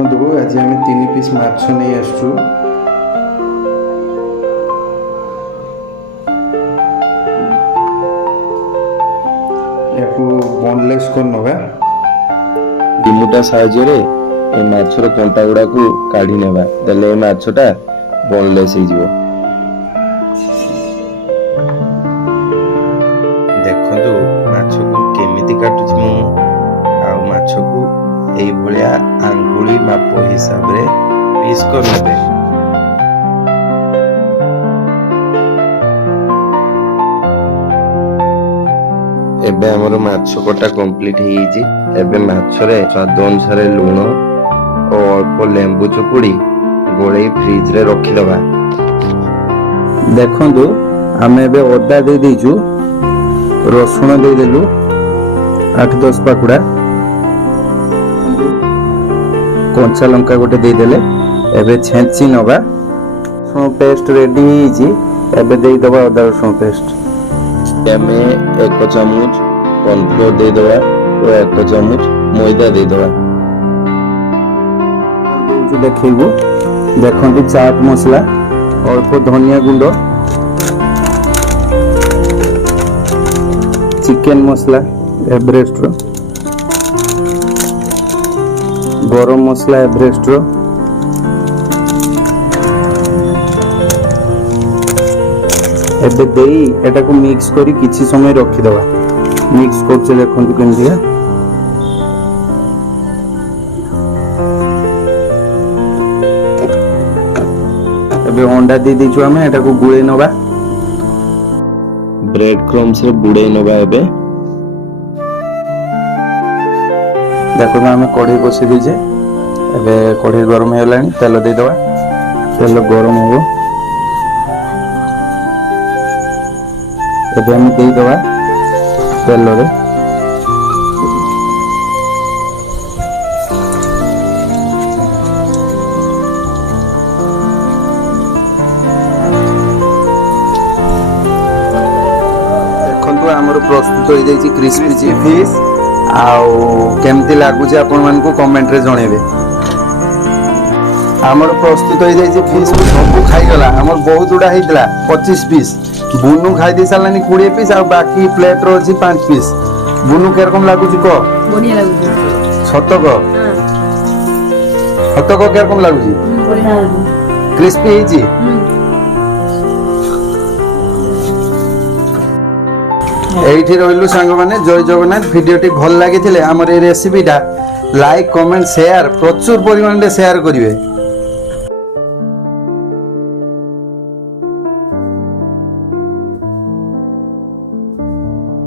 ଦେଖନ୍ତୁ ଆଜି ଆମେ 3 ପିସ୍ ମାଛ ନେଇ ଆସିଛୁ। ୟାକୁ ବୋନଲେସ୍ କରିନେବା। ডিমুটা সাহায্যে এই মাছর কଣ୍ଟା গুড়াକୁ କାଢି ନେବା, ଦେଲେ এই ମାଛଟା ବୋନଲେସ୍ ହେଇଯିବ। ଦେଖନ୍ତୁ ମାଛକୁ କେମିତି କାଟୁଛି ମୁଁ। ଆଉ ମାଛକୁ ଏଇଭଳିଆ ଆଙ୍ଗୁଳି ମାପ ହିସାବରେ ପିସ୍ କରିନେବେ। ଏବେ ଆମର ମାଛ କଟା କମ୍ପ୍ଲିଟ ହେଇଯାଇଛି। ଏବେ ମାଛରେ ସ୍ୱାଦ ଅନୁସାରେ ଲୁଣ ଓ ଅଳ୍ପ ଲେମ୍ବୁ ଚୁପୁଡ଼ି ଗୋଳେଇ ଫ୍ରିଜରେ ରଖିଦେବା। ଦେଖନ୍ତୁ ଆମେ ଏବେ ଅଦା ଦେଇ ଦେଇଛୁ, ରସୁଣ ଦେଇଦେଲୁ 8-10 ପାଖୁଡ଼ା, କଞ୍ଚା ଲଙ୍କା ଗୋଟେ ଦେଇଦେଲେ। ଏବେ ଛେଞ୍ଚି ନେବା। ରସୁଣ ପେଷ୍ଟ ରେଡି ହେଇଯାଇଛି। ଏବେ ଦେଇଦେବା ଅଦା ରସୁଣ ପେଷ୍ଟ। ଆମେ 1 ଚାମଚ କର୍ଣ୍ଣଫ୍ଲୋର ଦେଇଦେବା ଓ 1 ଚାମଚ ମଇଦା ଦେଇଦେବା। ଦେଖେଇବୁ। ଦେଖନ୍ତୁ ଚାଟ ମସଲା, ଅଳ୍ପ ଧନିଆ ଗୁଣ୍ଡ, ଚିକେନ ମସଲା ଏଭରେଷ୍ଟର, ଗରମ ମସଲା ଏଭରେଷ୍ଟର, ଏବେ ଦେଇ ଏଟାକୁ ମିକ୍ସ କରି କିଛି ସମୟ ରଖିଦେବା। ମିକ୍ସ କରୁଛେ ଦେଖନ୍ତୁ କେମିତିକା। ଏବେ ଅଣ୍ଡା ଦେଇ ଦେଇଛୁ ଆମେ, ଏଟାକୁ ଗୁଳେଇ ନେବା। ବ୍ରେଡ୍ କ୍ରମ୍ସରେ ବୁଡ଼େଇ ନେବା। ଏବେ ଦେଖନ୍ତୁ ଆମେ କଢ଼େଇ ବସେଇ ଦେଇଛେ। ଏବେ କଢ଼େଇ ଗରମ ହେଇଗଲାଣି, ତେଲ ଦେଇଦେବା। ତେଲ ଗରମ ହେବ। ଏବେ ଆମେ ଦେଇଦେବା ତେଲରେ ଦେଖନ୍ତୁ ଆମର ପ୍ରସ୍ତୁତ ହେଇଯାଇଛି କ୍ରିସ୍ପି ଫିସ୍। ଆଉ କେମିତି ଲାଗୁଛି ଆପଣମାନଙ୍କୁ କମେଣ୍ଟରେ ଜଣେଇବେ। ଆମର ପ୍ରସ୍ତୁତ ହେଇଯାଇଛି ଫିସ୍। ସବୁ ଖାଇଗଲା। ଆମର ବହୁତ ଗୁଡ଼ା ହେଇଥିଲା, 25 ପିସ୍। ବୁନୁ ଖାଇ ଦେଇ ସାରିଲାନି 20 ପିସ୍, ଆଉ ବାକି ପ୍ଲେଟ୍ର ଅଛି 5 ପିସ୍। ବୁନୁ କେରକମ ଲାଗୁଛି କହ? ବଢିଆ ଲାଗୁଛି। ସତ କହ, ସତ କହ କେରକମ ଲାଗୁଛି? ବଢିଆ ଲାଗୁଛି। କ୍ରିସ୍ପି ହେଇଛି। এইଠି রইলু সাংগমানে। জয় জগন্নাথ। ভিডিওটি ভাল লাগিলে আমার এই রেসিপিটা লাইক কমেন্ট শেয়ার প্রচুর পরিমাণে শেয়ার করিবে।